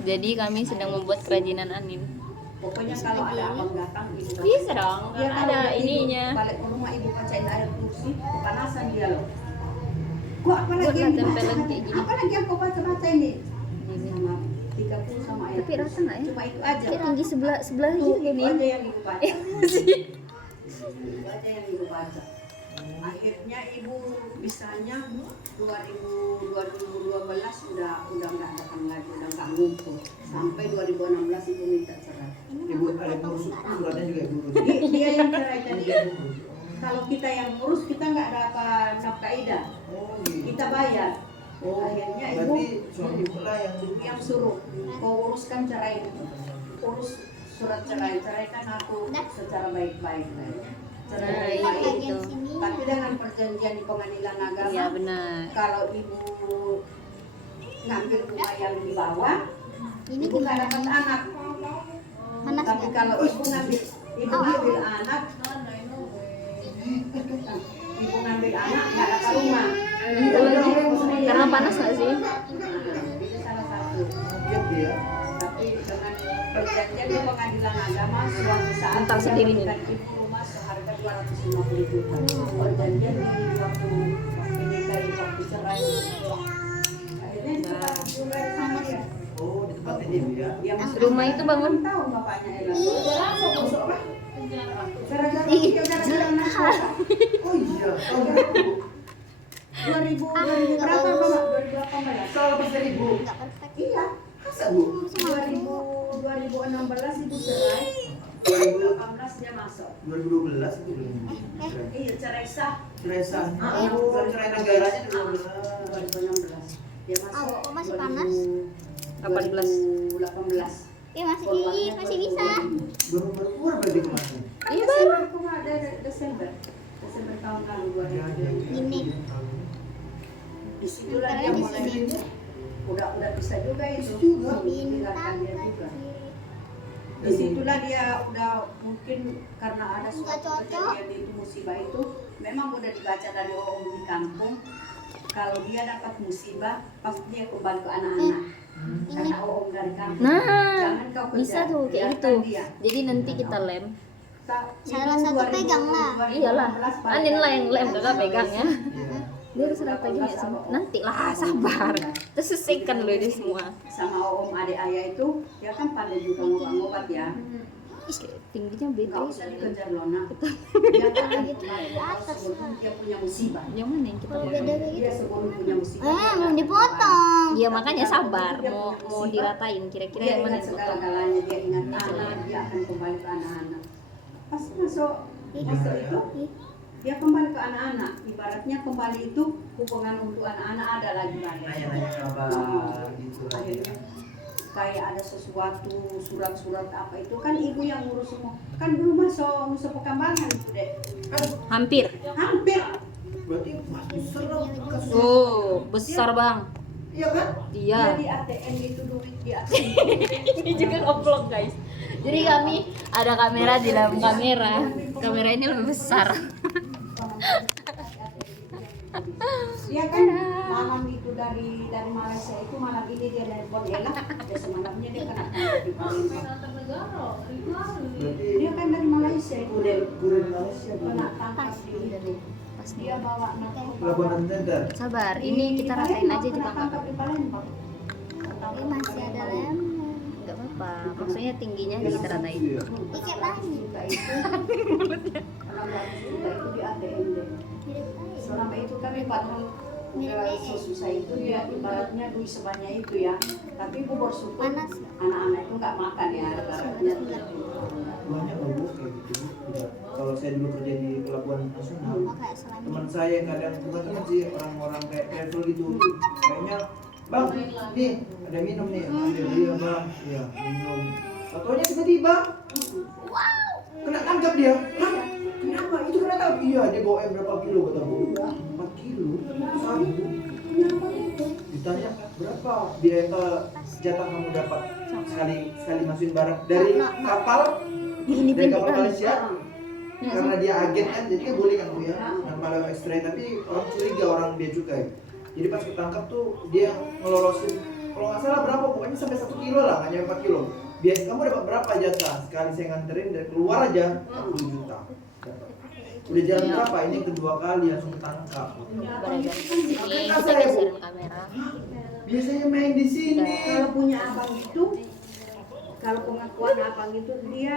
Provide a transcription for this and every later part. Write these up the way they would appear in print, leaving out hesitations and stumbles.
Jadi kami sedang membuat kerajinan Anin. Pokoknya kalau ada abang datang ibu Bisa dong, ya, kan ada ininya. Balik ke rumah ibu bacain air kursi, kepanasan dia loh. Kok apalagi Buatlah yang dibaca? tempelan kayak gini. Apalagi yang kau baca ini? Sama 30 sama air. Tapi rata nggak ya? Cuma itu aja. Kayak tinggi sebelah Tuh, juga itu nih. aja yang ibu baca. Itu aja yang ibu baca. Akhirnya ibu bisanya 2012 udah nggak datang lagi, udah nggak ngumpul. Sampai 2016 ibu minta cerai. Ibu ada ngurus suratnya juga ibu urus. Dia yang cerai tadi. Kalau kita yang ngurus kita nggak dapat nafkah idah. Oh, gitu. Kita bayar. Oh, Akhirnya ibu berarti suami ibu lah yang suruh kau uruskan cerai, urus surat cerai, ceraikan aku secara baik-baik. Cerai Nah, baik itu. tapi dengan perjanjian di pengadilan agama. Iya benar. Kalau ibu ngambil rumah yang di bawah, Ini ibu nggak dapat anak. Panas Tapi nggak? kalau ibu ngambil anak, ibu ngambil anak nggak dapat rumah. Karena panas nggak sih? Itu salah satu. Iya dia. Tapi dengan perjanjian di pengadilan agama suatu saat Entar sendiri nih. memberikan ibu rumah seharga 250 juta. Perjanjian di waktu nikahi waktu cerai. Akhirnya kita juga sama dia. Oh, di tempatnya ibu ya. Yang Rumah itu bangun tahu bapaknya Ella. Udah langsung masuk apa? Gara-gara dia udah bilang masuk. Oh iya, tahun berapa bu? 2000 berapa Bapak? 2018. Salah pas dari ibu. Nggak perfect. Iya. Masa bu? 2016 ibu cerai. 2000 2018 dia masuk. 2012 itu belum. Iya, cerai sah. Cerai sah. Oh, cerai negaranya 2012. 2016. Dia masuk. Oh, masih panas? 2018. Masih bisa. Baru keluar berarti kemarin. Iya, Desember kemarin, Desember tahun lalu 2020. Ini. Disitulah dia mulai udah bisa juga itu. Juga. Meninggalkan dia juga. Disitulah dia udah mungkin karena ada suatu kejadian itu musibah itu memang udah dibaca dari orang di kampung kalau dia dapat musibah pasti dia kembali ke anak-anak karena orang dari kampung. Nah, Jangan kau kerja, bisa tuh kayak gitu. biarkan dia. Jadi nanti kita lem. Salah satu pegang lah. Iyalah, Anin lah yang lem, kakak pegang ya. Dia harus rata gini ya semua. Nanti lah, sabar. Terus selesaikan loh ini semua. Sama om adik ayah itu dia kan pandai juga ngobat-ngobat ya. Tingginya beda. Nggak usah dikejar Lona. Dia kan sebelum dia punya musibah. Yang mana yang kita Kalau pegang? beda kayak Dia gitu. sebelum punya musibah. Belum dipotong. Iya makanya sabar. Mau diratain kira-kira Dia yang mana ingat yang segala-galanya, dia ingat anak, dia akan kembali ke anak-anak. Pas masuk itu, dia kembali ke anak-anak. Ibaratnya kembali itu hubungan untuk anak-anak ada lagi banyak. Nanya-nanya kabar gitu lah. Akhirnya kayak ada sesuatu surat-surat apa itu kan ibu yang ngurus semua. Kan belum masuk Nusa Pekambangan itu deh. Hampir. Hampir. Berarti masih besar dong kasusnya. Oh, besar bang. Iya kan? Iya. Dia di ATM itu duit di ATM. Ini juga ngeblok guys. Jadi kami ada kamera di dalam kamera. Kamera ini lebih besar. Dia kan malam itu dari Malaysia itu malam ini dia dari Pontianak. Dia semalamnya dia kena tangkap di Palembang. Berarti Dia kan dari Malaysia itu deh. kurir Malaysia Kena tangkap di itu. Pas Dia nih. bawa narkoba. Pelabuhan Tenter. Sabar, ini kita rasain aja di Kena bangka. tangkap di Palembang. Tapi masih ada lem. Enggak apa-apa. Maksudnya tingginya kita ratain. Iya. Ikat lagi. Juta itu 16 juta itu di ATM deh. Selama itu kami padahal udah susah itu dia ibaratnya duit sebanyak itu ya. Tapi ibu bersyukur Panas. anak-anak itu nggak makan ya ibaratnya. Banyak loh bu kayak gitu. Udah. Kalau saya dulu kerja di pelabuhan nasional, Oh, kayak selanjutnya. teman saya yang kadang bukan teman sih orang-orang kayak travel gitu, kayaknya bang, nih ada minum nih, ada iya bang, iya minum. Satunya tiba-tiba, kena tangkap dia. Hah? Kenapa? Itu kena tangkap? Iya, dia bawa berapa kilo kata bu? 4 kilo, sabu. Ditanya berapa biaya jatah kamu dapat sekali masukin barang dari kapal Ini dari pendek kapal kali. Malaysia. Karena dia agen kan, jadi kan boleh kan bu ya, tanpa lewat ekstray, tapi orang curiga orang dia cukai. Jadi pas ketangkap tuh dia ngelolosin kalau nggak salah berapa, pokoknya sampai 1 kilo lah, hanya 4 kilo. Biasa kamu dapat berapa jatah? Sekali saya nganterin dari keluar aja 40 juta. Dapat. Udah jalan berapa? Ini yang kedua kali langsung ketangkap. Ini kita geserin kamera. Biasanya main di sini. Kalau punya abang itu, kalau pengakuan abang itu dia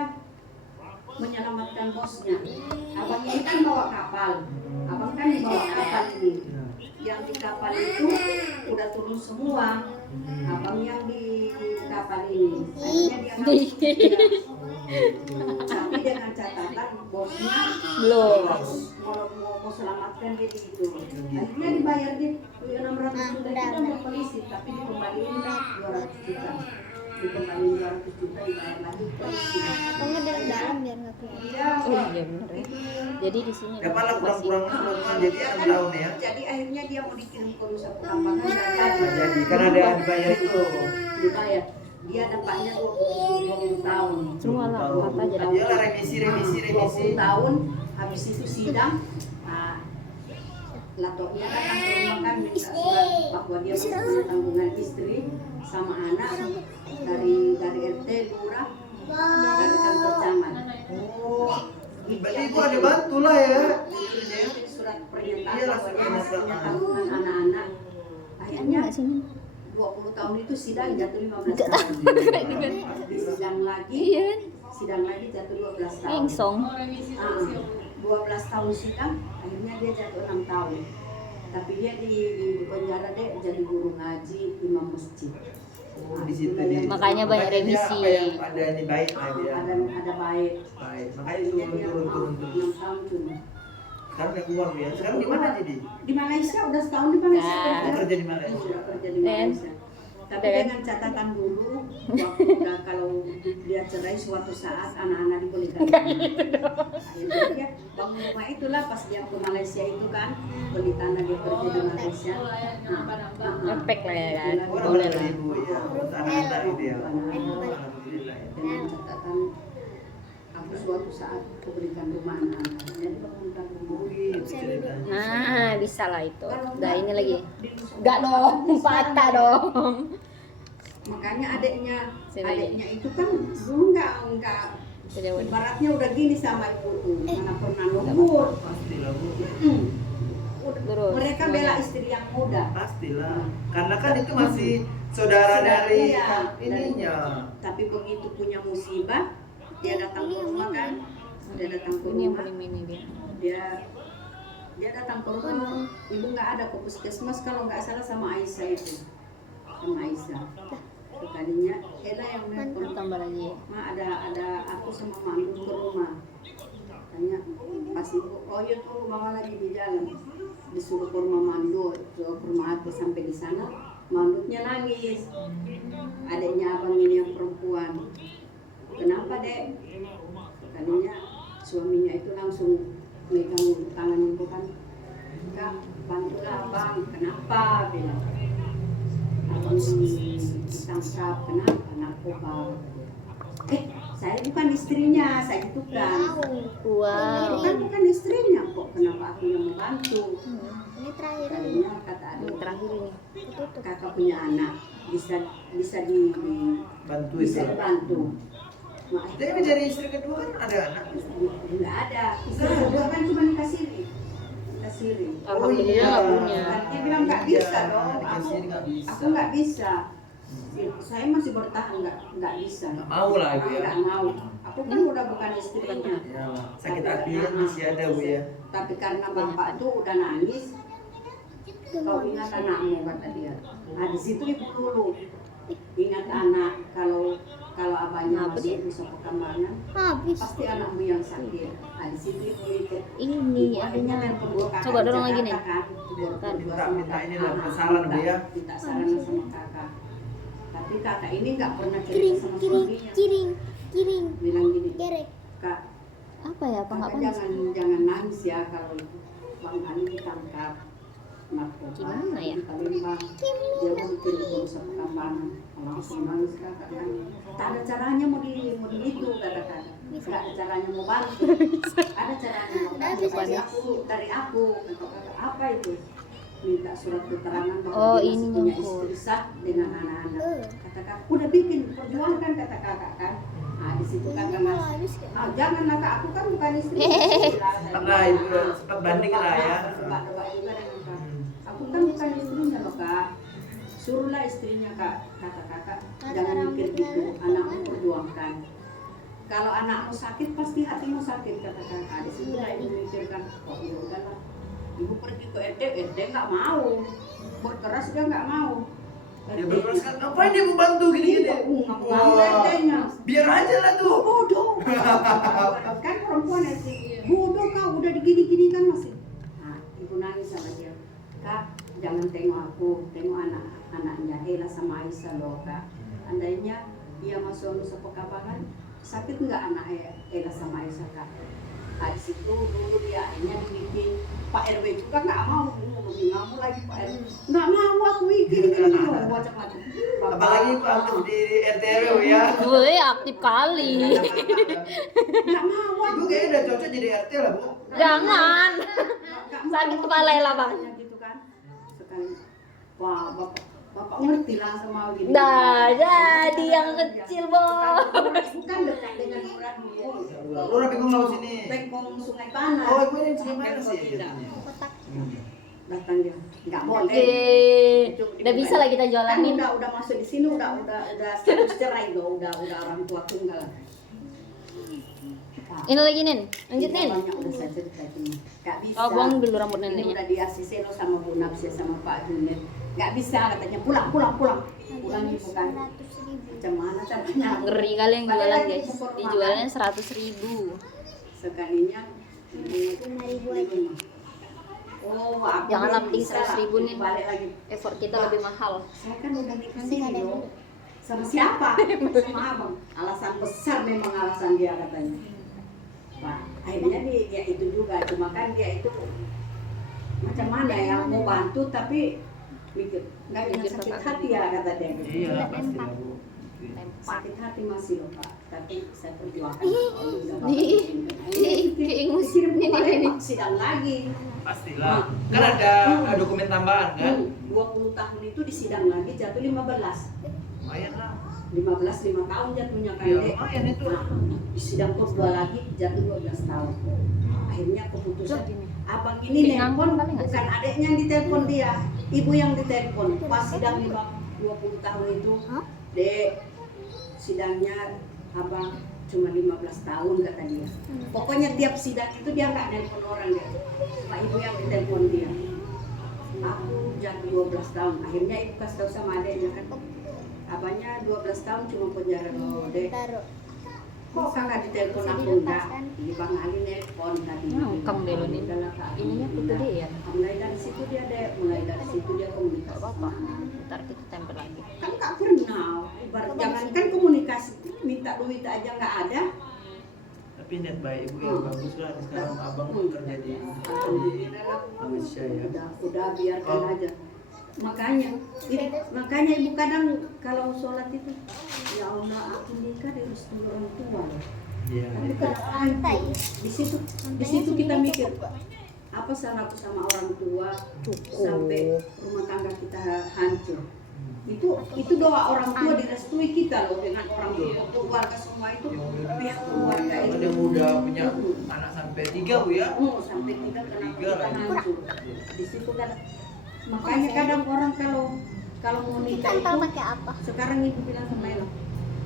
menyelamatkan bosnya. Abang ini kan bawa kapal. Abang kan bawa kapal ini. Yang di kapal itu udah turun semua. Abang yang di kapal ini. Akhirnya dia masuk. Tapi dengan catatan bosnya Belum. mau selamatkan dia itu. Akhirnya dibayar dia 600 juta itu sama polisi, tapi dikembaliin 200 juta. Dikembaliin 200 juta dibayar lagi polisi. Atau nggak dari dalam biar nggak kelihatan. Iya. Oh iya bener ya. Jadi di sini Ya malah masih kurang-kurang jadi 6 tahun ya. Jadi akhirnya dia mau dikirim ke Nusa Penambangan nggak jadi. Nggak jadi karena ada yang dibayar itu. Dibayar. Dia dapatnya 20 tahun. semua lah apa aja dapat. Iyalah remisi. 20 tahun habis itu sidang. Latoknya datang ke rumah kan minta surat bahwa dia masih punya tanggungan istri sama anak dari RT lurah dari kantor camat. Oh, berarti itu ada bantu lah ya. Surat pernyataan Iya, bahwa dia masih punya pernyataan. tanggungan anak-anak. Akhirnya Enggak sini. 20 tahun itu sidang jatuh 15 tahun. Sidang lagi jatuh 12 tahun. Engsong. 12 tahun sidang, akhirnya dia jatuh 6 tahun. Tapi dia di penjara deh jadi guru ngaji, imam masjid. Oh, di situ dia. Makanya banyak Makanya dia remisi. apa yang ada ini baik lah dia. Ada baik. Baik, makanya Akhirnya dia turun. 6 tahun cuma. Sekarang dia keluar ya. Sekarang di mana jadi? Di Malaysia udah setahun di Malaysia. Nah. Dia kerja di Malaysia. Udah kerja di Malaysia. Tapi dengan catatan dulu, waktu udah kalau dia cerai suatu saat anak-anak dibolehkan. Akhirnya dia bangun rumah itulah pas dia ke Malaysia itu kan beli tanah dia kerja di Malaysia. Efek lah ya kan. Oh, Boleh dari lah. ibu ya. Anak-anak itu ya. Alhamdulillah ya. Dengan catatan aku suatu saat kuberikan rumah anak-anak. Jadi bangunkan rumah. Oh, gitu ceritanya. Nah, bisa lah itu. Kalau Udah ini lagi. di Nusa Enggak dong, patah dong. Makanya adiknya Sini. itu kan dulu nggak Sejauh ini. ibaratnya udah gini sama ibu tuh, mana pernah lembur. Pastilah Bu. Terus, Mereka bela istri yang muda. Pastilah. Karena kan itu masih saudara dari Iya, ininya. Tapi begitu punya musibah, dia datang ke rumah kan, dia datang ke Ini yang rumah, paling ini dia. dia datang ke rumah, ibu nggak ada ke puskesmas kalau nggak salah sama Aisyah itu, sama Aisyah. Sekalinya, Ella yang nelpon. Tambah lagi. Ma ada aku sama Mandu ke rumah. Tanya pas ibu, oh iya tuh mama lagi di jalan. Disuruh ke rumah Mandu, ke rumah aku sampai di sana. Mandutnya nangis. Adiknya abang ini yang perempuan. Kenapa dek? Sekalinya suaminya itu langsung megang tangan ibu kan. Kak, bantulah abang. Kenapa? Bilang. Abang ditangkap, kenapa? Narkoba. Saya bukan istrinya, saya itu kan. Wow. Bukan istrinya kok, kenapa aku yang membantu? Ini terakhir ini. Kayaknya kata Ini adik, terakhir ini. kakak punya anak, bisa Bantu bisa itu. dibantu. Tapi dari istri kedua kan ada anak. Enggak ada. Istri kedua kan cuma dikasiri. Alhamdulillah nggak punya. Dia bilang nggak bisa Iya, dong. dikasih nggak bisa. Aku nggak bisa. Saya masih bertahan nggak bisa. Nggak mau lah ibu ya. Nggak mau. Aku kan udah bukan istrinya. Ya, sakit hati kan masih ada Bu ya. Tapi karena bapak tuh udah nangis, kau ingat anakmu kata dia. Nah di situ ibu dulu ingat anak kalau abahnya Apa masuk Nusa Penambangan Habis. pasti anakmu yang sakit. Nah di situ ibu mikir. Ini adanya. Coba dorong lagi nih. Minta inilah saran Bu ya. Minta saran sama kakak. Tapi kakak ini nggak pernah Kiring, cerita sama kiring, suaminya. kiring, kiring. Bilang gini, Gerek. kak, Apa ya? Apa nggak kakak panas? jangan nangis ya kalau Bang Ani ditangkap narkoba. Gimana ya? Di Palembang. Dia mungkin berusaha Penambangan. Langsung nangis kakak kan. Tak ada caranya mau di itu kata-kata. Tidak ada caranya mau bantu. Ada caranya mau bantu. Dari aku kata kakak, apa itu? minta surat keterangan bahwa Oh, dia ini masih punya nyangkut. istri sah dengan anak-anak. Kata kakak, udah bikin, perjuangkan kata kakak kan. Nah di situ kakak Oh, mas, habis kan? jangan kak, aku kan bukan istri. Nah, itu sempat banding lah ya. Sempat debat juga dengan kak. Aku kan bukan istrinya loh kak. Suruhlah istrinya kak, kata kakak. Jangan mikir gitu, anakmu perjuangkan. Kalau anakmu sakit pasti hatimu sakit kata kakak. Di situ lah ibu mikirkan, oh ya udahlah. Ibu pergi ke RT nggak mau, berkeras dia nggak mau. Dia berkeras kan, ngapain dia mau bantu gini-gini? Nggak mau RT-nya. Biar aja lah tuh. Bodoh. Kan perempuan RT. Bodoh kau udah digini-gini kan masih. Nah, ibu nangis sama dia. Kak, jangan tengok aku, tengok anak-anaknya Ella sama Aisyah loh kak. Andainya dia masuk sepekapangan, sakit nggak anak Ella sama Aisyah kak? Nah, di situ dulu dia akhirnya dibikin Pak RW juga nggak mau, lebih nggak mau lagi Pak RW. Nggak mau aku bikin gini macam-macam. Apalagi itu aktif di RT RW ya. Woi, aktif kali. Nggak mau aku. Ibu kayaknya udah cocok jadi RT lah bu. Jangan. Nggak mau. Sakit kepala lah, Bang. Gitu kan. Sekali. Wah, bapak ngerti lah sama gini. Dah, jadi yang kecil, Bo. Bukan dekat dengan Murad dulu. Lu udah bingung laut sini. Bengkong Sungai Panas. Oh, ibu yang sini mana sih? Kotak. Datang dia. Nggak boleh. Oke. Udah bisa lah kita Kan jalanin. udah masuk di sini udah status cerai loh, udah orang tua tunggal. Ini lagi, Nin. Lanjut, Nin. Banyak udah saya cerita ini. Nggak bisa. Oh, buang dulu rambut Ini neneknya. udah di ACC lo sama Bu Nafsia sama Pak Junet. Nggak bisa katanya pulang. Pulang ibu kan. 100.000. Macam mana caranya? Ngeri kali yang jualan, guys. Dijualnya 100.000. Sekalinya 5.000 aja. Oh, aku Janganlah belum penting bisa 100.000 lah. nih. Balik lagi. Effort kita lebih mahal. Saya kan udah nikah Nanti nggak ada sini dulu. loh. Sama siapa? Sama abang. Alasan besar memang alasan dia katanya. Pak, akhirnya dia itu juga. Cuma kan dia itu macam mana ya mau bantu tapi mikir nggak dengan sakit hati ya kata dia. Iya, pasti lah bu. Sakit hati masih loh Pak, tapi saya perjuangkan. Kayak ngusir ini. Sidang lagi. Pastilah. Kan ada dokumen tambahan kan? 20 tahun itu disidang lagi jatuh 15. Lumayan lah. 15 5 tahun jatuhnya kan Iya, Dek. lumayan itu. Nah, disidang kedua lagi jatuh 12 tahun. Akhirnya keputusan abang ini nelpon bukan adiknya yang ditelepon dia, ibu yang ditelepon. Pas sidang 20 tahun itu, Dek, sidangnya abang cuma 15 tahun kata dia. Pokoknya tiap sidang itu dia nggak nelpon orang deh. Cuma ibu yang ditelepon dia. Aku jatuh 12 tahun. Akhirnya ibu kasih tahu sama adiknya kan. Abangnya 12 tahun cuma penjara loh, Dek. Taruh. Kok kakak ditelepon aku enggak? Di Bang Ali nelpon tadi. Ngangkang deh lo nih. Udahlah, Kak. Ininya putu deh ya. Mulai dari situ dia Dek, mulai dari situ dia komunikasi. Gak apa-apa. Ntar kita tempel lagi. Kan Kak pernah, jangankan komunikasi, minta duit aja nggak ada. Tapi niat baik ibu ya bagus lah. Sekarang abang kerja di Alhamdulillah. Malaysia ya. Udah biarkan aja. Makanya ibu kadang kalau sholat itu, ya Allah aku nikah direstui orang tua. Iya. Tapi kadang Lantai. di situ kita mikir apa salahku sama orang tua sampai rumah tangga kita hancur. Itu doa orang tua direstui kita loh dengan orang tua keluarga semua itu pihak keluarga Kalau itu. dia udah punya anak sampai 3 bu ya. Sampai kita kenapa Tiga kita lagi. hancur. Di situ kan makanya kadang orang kalau mau nikah Kita itu pakai apa? sekarang ibu bilang sama Ella,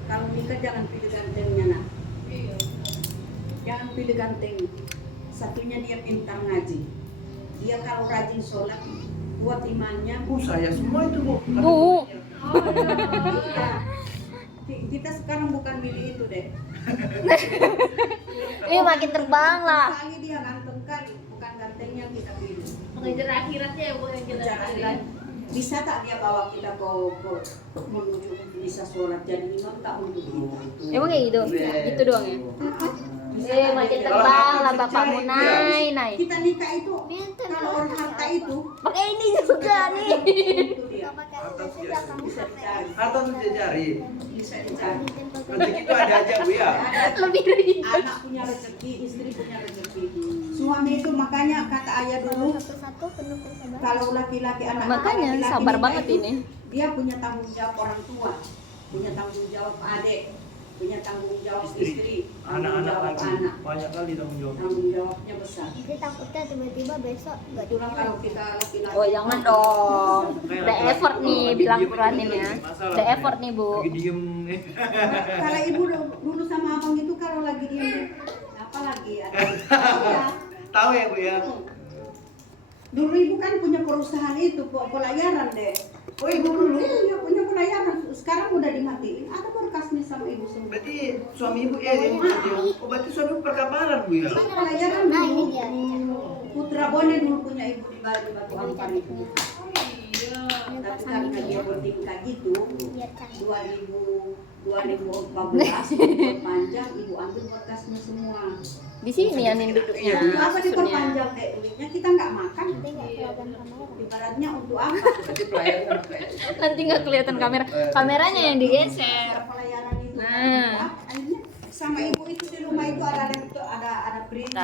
kalau nikah jangan pilih gantengnya nak. Jangan pilih ganteng. Satunya dia pintar ngaji. Dia kalau rajin sholat buat imannya. Saya semua itu bu. Bu. Iya. Kita sekarang bukan milih itu deh. Ini makin terbang lah. Kali dia ganteng kali, bukan gantengnya kita pilih. Mengejar akhiratnya ya, bukan Kejar akhirat. Bisa tak dia bawa kita ke menuju bisa sholat jadi imam tak untuk kita? Emang kayak gitu? Itu doang ya? Makin terbang lah bapakmu naik. Kita nikah itu kalau orang harta itu Pakai ini juga nih. itu dia dia. Kau pakai itu juga kamu Bisa pakai. dicari. Harta tuh dia cari. Bisa dicari. Rezeki itu ada aja Bu ya. Lebih dari Anak punya rezeki, istri punya rezeki. Suami itu makanya kata ayah dulu, Satu-satu penuh kesabaran. kalau laki-laki anak Makanya laki-laki sabar nikah banget itu, ini. Dia punya tanggung jawab orang tua, punya tanggung jawab adik, punya tanggung jawab istri, tanggung Anak-anak jawab lagi anak. banyak kali tanggung jawab. Tanggung jawabnya besar. Jadi takutnya tiba-tiba besok nggak Itulah dinilai. kalau kita laki-laki. Oh jangan dong. Kayak The laki-laki effort kalau nih lagi bilang diem Quranin itu ya. lagi masalah The Bu, effort ya. nih Bu. Lagi diem nih. Kalau ibu dulu sama abang itu kalau lagi dia apa lagi ada. Iya. Tahu ya Bu ya. Dulu ibu kan punya perusahaan itu pelayaran deh. Oh ibu dulu. Iya punya pelayaran. Sekarang udah dimatiin. Ada berkasnya sama ibu semua. Berarti suami ibu ya dia dia. Oh berarti suami ibu perkaparan Bu ya. Pelayaran Nah ini dulu. dia. Putra Bone dulu punya ibu di Batu Ampar itu. Ini Tapi pasangan karena dia. dia bertingkah gitu, Biar cantik. 2014 panjang ibu ambil berkasnya semua. Di sini Anin duduknya. Iya, Bu. Apa Susunnya. diperpanjang deh duitnya kita nggak makan. Nanti nggak kelihatan kamera. Ibaratnya untuk apa? Berarti pelayaran kayak. Nanti nggak kelihatan kamera. Kameranya yang digeser. Pelayaran itu. Nah. Akhirnya sama ibu itu di rumah itu ada berita